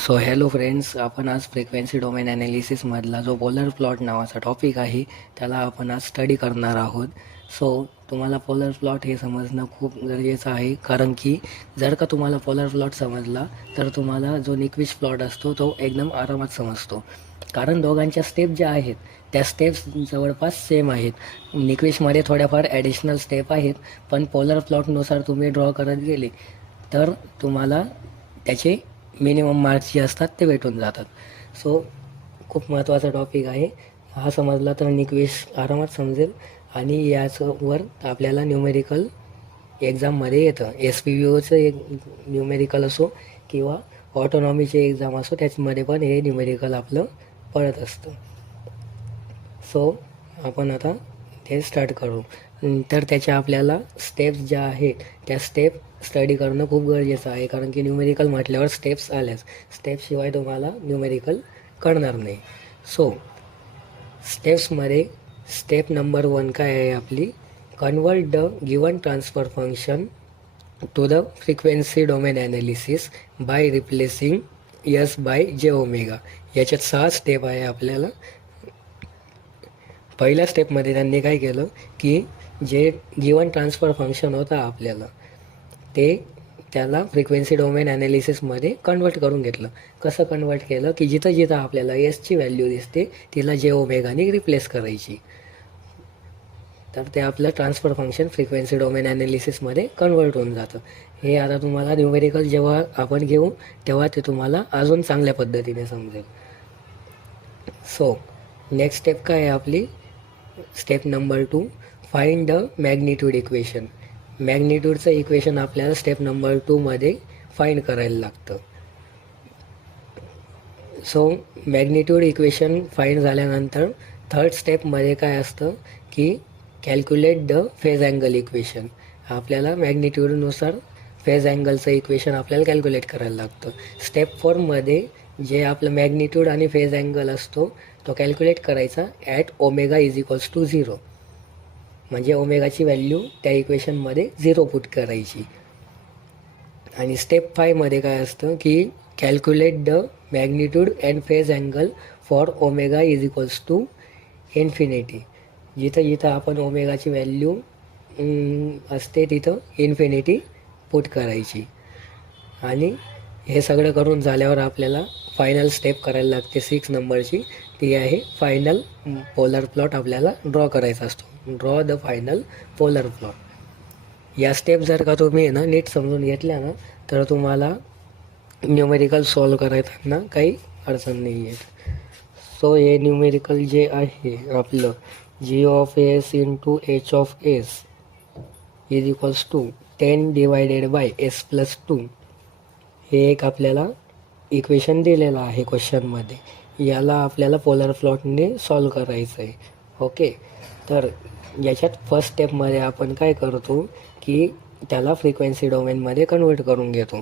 So hello friends, आपण आज frequency domain ॲनालिसिसमधला जो पोलर प्लॉट नावाचा टॉपिक आहे त्याला आपण आज स्टडी करणार आहोत. सो तुम्हाला पोलर प्लॉट हे समजणं खूप गरजेचं आहे, कारण की जर का तुम्हाला पोलर प्लॉट समजला तर तुम्हाला जो निक्विस्ट प्लॉट असतो तो एकदम आरामात समजतो. कारण दोघांच्या स्टेप ज्या आहेत त्या स्टेप्स जवळपास सेम आहेत. निक्विशमध्ये थोड्याफार ॲडिशनल स्टेप आहेत, पण पोलर प्लॉटनुसार तुम्ही ड्रॉ करत गेले तर तुम्हाला त्याचे मिनिमम मार्क्स जे असतात ते भेटून जातात. सो खूप महत्त्वाचा टॉपिक आहे. हा समजला तर निक्विश आरामात समजेल आणि याच्यावर आपल्याला न्यूमेरिकल एक्झाममध्ये येतं. SPVOचं एक न्यूमेरिकल असो किंवा ऑटोनॉमीचे एक्झाम असो, त्याच्यामध्ये पण हे न्यूमेरिकल आपलं पडत असतं. सो आपण आता ते स्टार्ट करू. तर त्याच्या आपल्याला स्टेप्स ज्या आहेत त्या स्टेप स्टडी करणं खूप गरजेचं आहे, कारण की न्यूमेरिकल म्हटल्यावर स्टेप्स आल्यास स्टेप्सशिवाय तुम्हाला न्यूमेरिकल कळणार नाही. सो स्टेप्समध्ये स्टेप नंबर 1 काय आहे आपली, convert the given transfer function to the frequency domain analysis by replacing S by J omega. याच्यात 6 स्टेप आहे आपल्याला. पहिल्या स्टेपमध्ये त्यांनी काय केलं की जे गिवन ट्रान्सफर फंक्शन होता आपल्याला त्याला फ्रिक्वेन्सी डोमेन ॲनालिसिसमध्ये कन्वर्ट करून घेतलं. कसं कन्वर्ट केलं की जिथं जिथं आपल्याला एसची व्हॅल्यू दिसते तिला जे ओमेगाने रिप्लेस करायची, तर ते आपलं ट्रान्सफर फंक्शन फ्रिक्वेन्सी डोमेन ॲनालिसिसमध्ये कन्वर्ट होऊन जातं. हे आता तुम्हाला न्यूमेरिकल जेव्हा आपण घेऊ तेव्हा ते तुम्हाला अजून चांगल्या पद्धतीने समजेल. सो नेक्स्ट स्टेप काय आहे आपली, step number 2, find the magnitude equation. मॅग्निट्यूडचं इक्वेशन आपल्याला स्टेप नंबर 2मध्ये फाइंड करायला लागतं. सो मॅग्निट्यूड इक्वेशन फाइंड झाल्यानंतर थर्ड स्टेपमध्ये काय असतं की calculate the phase angle equation. आपल्याला मॅग्निट्यूडनुसार फेज अँगलचं इक्वेशन आपल्याला कॅल्क्युलेट करायला लागतं. स्टेप 4मध्ये जे आपलं मॅग्निट्यूड आणि फेज अँगल असतो तो कॅल्क्युलेट करायचा at omega is equals to 0. म्हणजे ओमेगाची व्हॅल्यू त्या इक्वेशनमध्ये 0 पुट करायची. आणि स्टेप 5मध्ये काय असतं की calculate the magnitude and phase angle for omega is equals to infinity. जिथं जिथं आपण ओमेगाची व्हॅल्यू असते तिथं इन्फिनिटी पुट करायची. आणि हे सगळं करून झाल्यावर आपल्याला फायनल स्टेप करायला लागते 6 नंबरची. ती आहे फायनल पोलर प्लॉट आपल्याला ड्रॉ करायचा असतो. Draw the final polar plot. या स्टेप जर का तुम्ही नीट समजून घेतल्या ना तर तुम्हाला न्यूमेरिकल सॉल्व करायला काही अडचण नाही येत. सो हे न्यूमेरिकल जे आहे आपलं G of s into H of s is equals to 10 divided by s plus 2, हे एक आपल्याला इक्वेशन दिलेलं आहे क्वेश्चनमध्ये. याला आपल्याला पोलर प्लॉटने सॉल्व करायचं आहे. ओके, तर याच्यात फर्स्ट स्टेपमध्ये आपण काय करतो की त्याला फ्रिक्वेन्सी डोमेनमध्ये कन्वर्ट करून घेतो.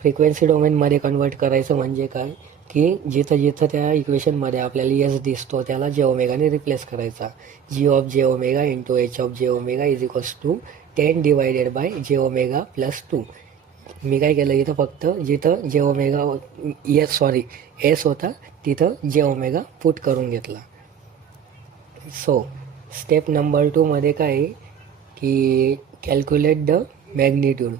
फ्रिक्वेन्सी डोमेनमध्ये कन्वर्ट करायचं म्हणजे काय की जिथं जिथं त्या इक्वेशनमध्ये आपल्याला एस दिसतो त्याला जे ओमेगाने रिप्लेस करायचा. G of J omega into H of J omega is equals to 10 divided by J omega plus 2. मी काय केलं इथं फक्त जिथं जे ओमेगा एस होता तिथं जे ओमेगा पुट करून घेतला. सो स्टेप नंबर 2मध्ये काय आहे की calculate the magnitude.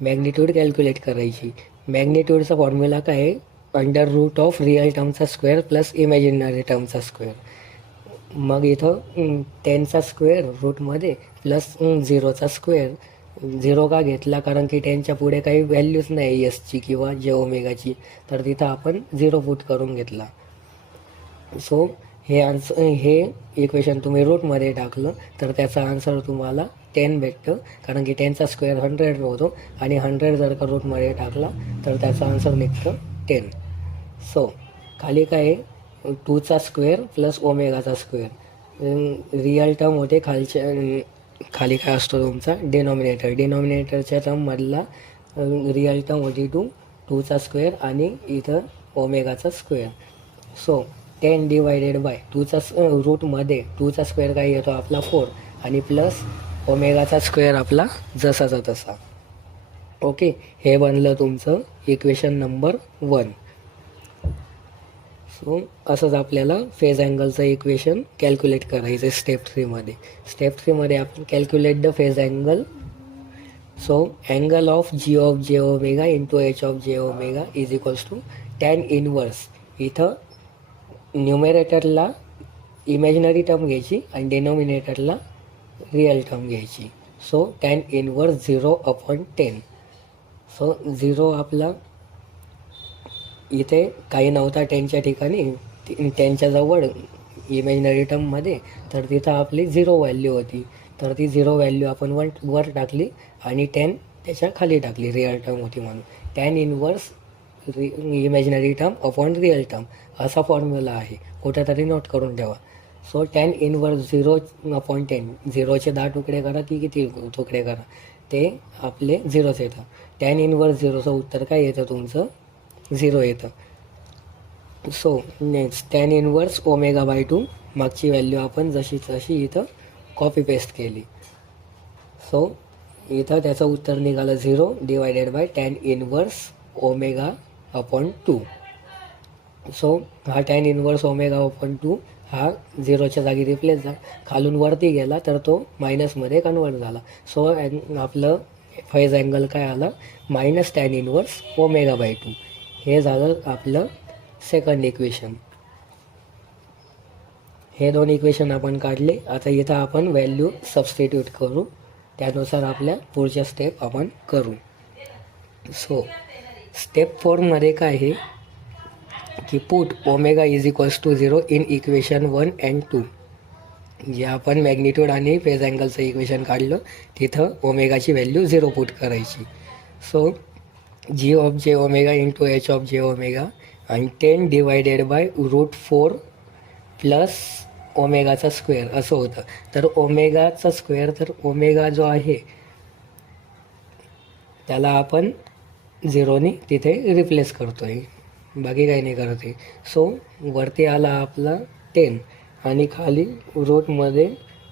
Magnitude calculate करायची. मॅग्निट्यूडचा फॉर्म्युला काय आहे, अंडर रूट ऑफ रिअल टर्मचा स्क्वेअर प्लस इमॅजिनरी टर्मचा स्क्वेअर. मग इथं 10चा स्क्वेअर रूटमध्ये प्लस 0चा स्क्वेअर. 0 का घेतला कारण की 10च्या पुढे काही व्हॅल्यूच नाही एसची किंवा जे ओमेगाची, तर तिथं आपण 0 पुट करून घेतला. सो हे इक्वेशन तुम्ही रूटमध्ये टाकलं तर त्याचा आन्सर तुम्हाला 10 भेटतं, कारण की 10चा स्क्वेअर 100 होतो आणि 100 जर का रूटमध्ये टाकला तर त्याचा आन्सर निघतं 10. सो खाली काय आहे 2चा स्क्वेअर प्लस ओमेगाचा स्क्वेअर. रिअल टर्म होते खाली काय असतो तुमचा डिनॉमिनेटर. डिनॉमिनेटरच्या टर्ममधला रिअल टर्म होती 2चा स्क्वेअर आणि इथं ओमेगाचा स्क्वेअर. सो 10 डिवायडेड बाय 2चा रूटमध्ये 2चा स्क्वेअर काय येतो आपला 4 आणि प्लस ओमेगाचा स्क्वेअर आपला जसाचा तसा. ओके, हे बनलं तुमचं इक्वेशन नंबर 1. सो असंच आपल्याला फेज अँगलचं इक्वेशन कॅल्क्युलेट करायचं आहे स्टेप 3मध्ये. स्टेप 3मध्ये आपण calculate the phase angle. So angle of G of J omega into H of J omega is equals to tan inverse. इथं न्युमेरेटरला इमॅजिनरी टर्म घ्यायची आणि डेनोमिनेटरला रिअल टर्म घ्यायची. So tan inverse 0/10. सो 0 आपला इथे काही नव्हता 10च्या ठिकाणी, 10च्या जवळ इमॅजिनरी टर्ममध्ये, तर तिथं आपली 0 व्हॅल्यू होती. तर ती 0 व्हॅल्यू आपण वर टाकली आणि 10 त्याच्या खाली टाकली, रिअल टर्म होती म्हणून. Tan inverse imaginary term upon real term असा फॉर्म्युला आहे, कुठेतरी नोट करून ठेवा. सो टॅन इनवर्स 0/10, 0चे 10 तुकडे करा की किती तुकडे करा, ते आपले 0च येतं. टॅन इनवर्स 0चं उत्तर काय येतं तुमचं? 0 येतं. सो नेक्स्ट टॅन इनवर्स ω/2, मागची व्हॅल्यू आपण जशी तशी इथं कॉपी पेस्ट केली. सो इथं त्याचं उत्तर निघालं 0 divided by tan inverse ω/2. So हा टॅन इनवर्स ω/2 हा 0च्या जागी रिप्लेस झाला, खालून वरती गेला तर तो मायनसमध्ये कन्वर्ट झाला. सो आपलं फेज अँगल काय आलं? Minus tan inverse ω/2. हे झालं आपलं सेकंड इक्वेशन. हे दोन इक्वेशन आपण काढले. आता इथं आपण व्हॅल्यू सबस्टिट्यूट करू, त्यानुसार आपल्या पुढच्या स्टेप आपण करू. सो स्टेप 4मध्ये काय आहे की put omega is equals to 0 in equation 1 and 2. जे आपण मॅग्निट्यूड आणि फेज अँगलचं इक्वेशन काढलं तिथं ओमेगाची व्हॅल्यू 0 पुट करायची. So G of J omega into H of J omega आणि 10 डिवायडेड बाय √4 प्लस ओमेगाचा स्क्वेअर असं होतं. तर ओमेगाचा स्क्वेअर, तर ओमेगा जो आहे त्याला आपण 0ने तिथे रिप्लेस करतो आहे, बाकी काही नाही करत आहे. सो वरती आला आपला 10 आणि खाली रूटमध्ये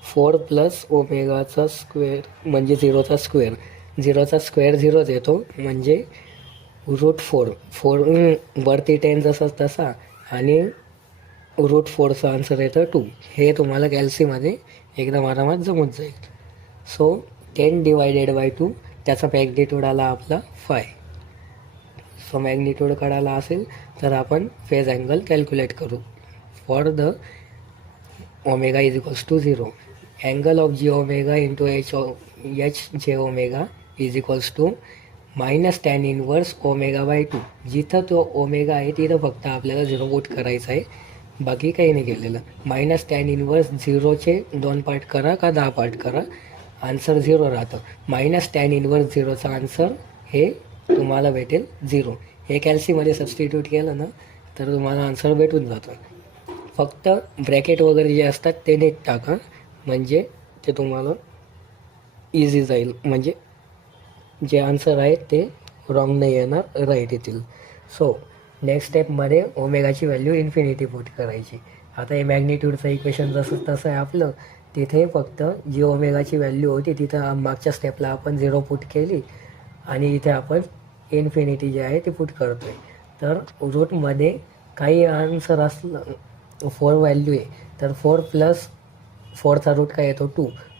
4 प्लस ओमेगाचा स्क्वेअर म्हणजे 0चा स्क्वेअर. 0चा स्क्वेअर 0च येतो, म्हणजे √4 वरती 10 जसं तसा आणि √4चा आन्सर येतं 2. हे तुम्हाला कॅल्सीमध्ये एकदम आरामात जमून जाईल. सो 10 डिवायडेड बाय 2 त्याचा मॅग्निट्यूड आला आपला 5. सो मॅग्निट्यूड काढायला असेल तर आपण फेज अँगल कॅल्क्युलेट करू. For the omega is equals to 0, angle of G omega into H J omega is equals to minus tan inverse ω/2. जिथं तो ओमेगा आहे तिथं फक्त आपल्याला 0 पुट करायचं आहे, बाकी काही नाही केलेलं. मायनस टॅन इनवर्स 0चे 2 पार्ट करा का 10 पार्ट करा, आन्सर 0 राहतं. मायनस टॅन इनवर्स 0चा आन्सर हे तुम्हाला भेटेल 0. हे कॅल्सीमध्ये सबस्टिट्यूट केलं ना तर तुम्हाला आन्सर भेटून जातं. फक्त ब्रॅकेट वगैरे जे असतात ते नीट टाका, म्हणजे ते तुम्हाला इझी जाईल, म्हणजे जे आन्सर आहेत ते रॉंग नाही येणार, राईट येतील. सो नेक्स्ट स्टेपमध्ये ओमेगाची व्हॅल्यू इन्फिनिटी पुट करायची. आता हे मॅग्निट्यूडचं इक्वेशन जसं तसं आहे आपलं, तिथे फक्त जी ओमेगाची व्हॅल्यू होती तिथं मागच्या स्टेपला आपण 0 पुट केली आणि इथे आपण इन्फिनिटी जे आहे ते पुट करतो आहे. तर रूटमध्ये काही आन्सर असलं 4 व्हॅल्यू आहे, तर 4 प्लस 4चा रूट काय येतो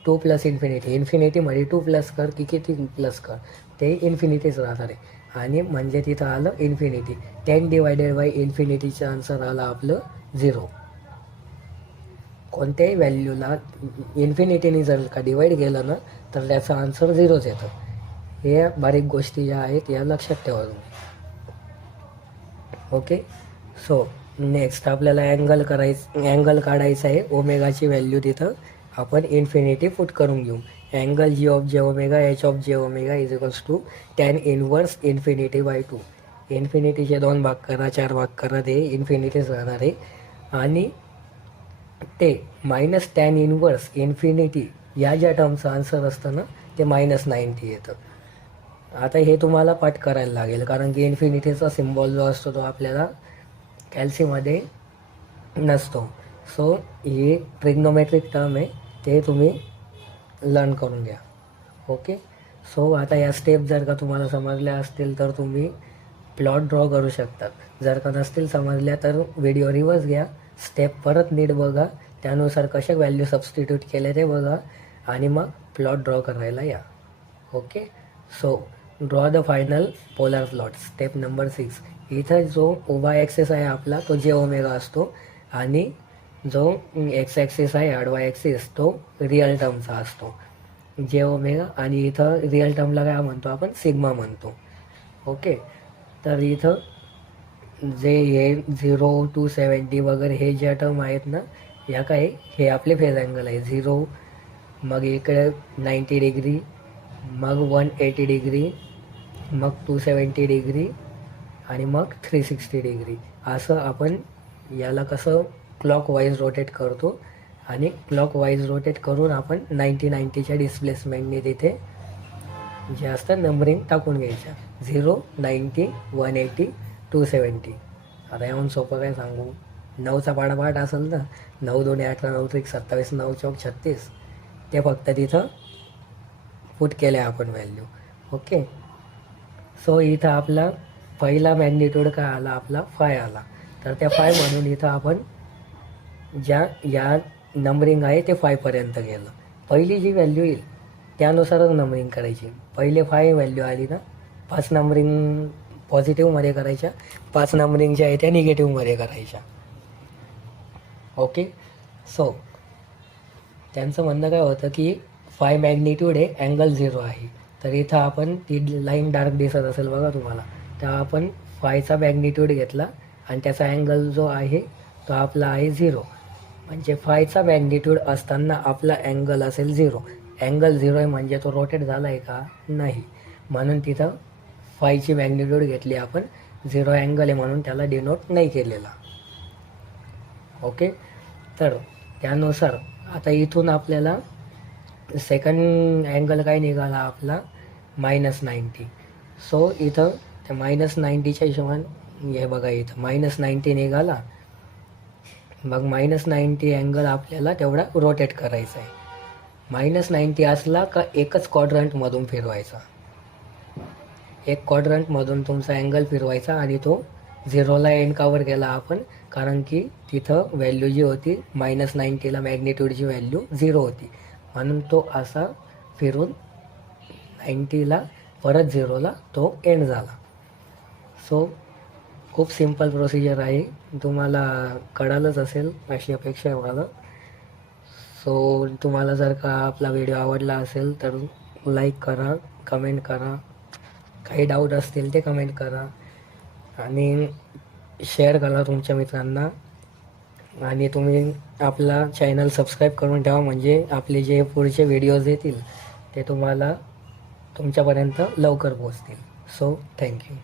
2 प्लस इन्फिनिटी. इन्फिनिटीमध्ये 2 प्लस कर की किती प्लस कर, ते इन्फिनिटीच राहणार आहे. आणि म्हणजे तिथं आलं इन्फिनिटी. 10 डिवायडेड बाय इन्फिनिटीचं आन्सर आलं आपलं 0. कोणत्याही व्हॅल्यूला इन्फिनिटीने जर का डिवाईड केलं ना तर त्याचा आन्सर 0च येतं. हे बारीक गोष्टी ज्या आहेत या लक्षात ठेवा तुम्ही. ओके. सो नेक्स्ट आपल्याला अँगल काढायचं आहे. ओमेगाची व्हॅल्यू तिथं आपण इन्फिनिटी पुट करून घेऊ. Angle G of J omega H of J omega is equals to tan inverse इन्फिनिटी/2. इन्फिनिटीचे 2 भाग करा, 4 भाग करा, ते इन्फिनिटीच राहणार आहे. आणि ते मायनस टॅन इनवर्स इन्फिनिटी या ज्या टर्मचं आन्सर असतं ना ते -90 येतं. आता हे तुम्हाला पाठ करायला लागेल, कारण की इन्फिनिटीचा सिम्बॉल जो असतो तो आपल्याला कॅल्सीमध्ये नसतो. सो ही ट्रिग्नोमेट्रिक टर्म आहे, ते तुम्ही लर्न करून घ्या. ओके. सो आता या स्टेप जर का तुम्हाला समजल्या असतील तर तुम्ही प्लॉट ड्रॉ करू शकतात. जर का नसतील समजल्या तर व्हिडिओ रिवर्स घ्या, स्टेप परत नीट बघा, त्यानुसार कशा व्हॅल्यू सबस्टिट्यूट केले ते बघा आणि मग प्लॉट ड्रॉ करायला या. Okay. So draw the final polar plot. Step number 6. इथं जो उभा ॲक्सिस आहे आपला तो जे ओमेगा असतो आणि जो एक्स ॲक्सिस आहे आडवा ॲक्सिस तो रिअल टर्मचा असतो जे ओमेगा, आणि इथं रिअल टर्मला काय म्हणतो आपण, सिग्मा म्हणतो. ओके. तर इथं जे हे 0 270 वगैरे हे ज्या टर्म आहेत ना, या काय हे आपले फेज अँगल आहे. 0, मग इकडे 90 डिग्री, मग 180 डिग्री, मग 270 डिग्री आणि मग 360 डिग्री. असं आपण याला कसं क्लॉक वाईज रोटेट करतो आणि क्लॉक वाईज रोटेट करून आपण 90-90च्या डिस्प्लेसमेंटने तिथे जे असतं नंबरिंग टाकून घ्यायच्या. 0, 90, 180, 270. आता याहून सोपं काय सांगू, 9चा पाडापाठ असेल ना, 9 2 18, 9 3 27, 9 4 36, ते फक्त तिथं पुट केले आपण व्हॅल्यू. ओके. सो इथं आपला पहिला मॅग्निट्यूड काय आला, आपला 5 आला. तर त्या 5 म्हणून इथं आपण ज्या या नंबरिंग आहे ते 5 पर्यंत गेलं. पहिली जी व्हॅल्यू येईल त्यानुसारच नंबरिंग करायची. पहिले 5 व्हॅल्यू आली ना, 5 नंबरिंग पॉझिटिव्हमध्ये करायच्या, 5 नंबरिंग ज्या आहे त्या निगेटिव्हमध्ये करायच्या. ओके. सो त्यांचं म्हणणं काय होतं की 5 मॅग्निट्यूड आहे, अँगल 0 आहे. तर इथं आपण ती लाईन डार्क दिसत असेल बघा तुम्हाला, तर आपण 5चा मॅग्निट्यूड घेतला आणि त्याचा अँगल जो आहे तो आपला आहे 0. म्हणजे 5चा मॅग्निट्यूड असताना आपला अँगल असेल 0. अँगल 0 आहे म्हणजे तो रोटेट झाला आहे का, नाही. म्हणून तिथं 5ची मॅग्निट्यूड घेतली आपण, 0 अँगल आहे म्हणून त्याला डिनोट नाही केलेला. ओके. तर त्यानुसार आता इथून आपल्याला सेकंड अँगल काय निघाला आपला, -90. सो इथं त्या -90च्या हिशोबाने हे बघा, इथं -90 निघाला. मग -90 अँगल आपल्याला तेवढा रोटेट करायचा आहे. -90 असला का एकच क्वाड्रंटमधून फिरवायचा, एक क्वाड्रंटमधून तुमचा अँगल फिरवायचा आणि तो 0ला एंड कवर केला आपण, कारण की तिथं व्हॅल्यू जी होती -90ला मॅग्निट्यूडची व्हॅल्यू 0 होती, म्हणून तो असा फिरून 90ला परत 0ला तो एंड झाला. सो खूप सिम्पल प्रोसिजर आहे, तुम्हाला कळालंच असेल अशी अपेक्षा आहे मला. सो तुम्हाला जर का आपला व्हिडिओ आवडला असेल तर लाईक करा, कमेंट करा, काही डाऊट असतील ते कमेंट करा आणि शेअर करा तुमच्या मित्रांना. आणि तुम्ही आपला चॅनल सबस्क्राईब करून ठेवा, म्हणजे आपले जे पुढचे व्हिडिओज येतील ते तुम्हाला तुमच्यापर्यंत लवकर पोहोचतील. So thank you.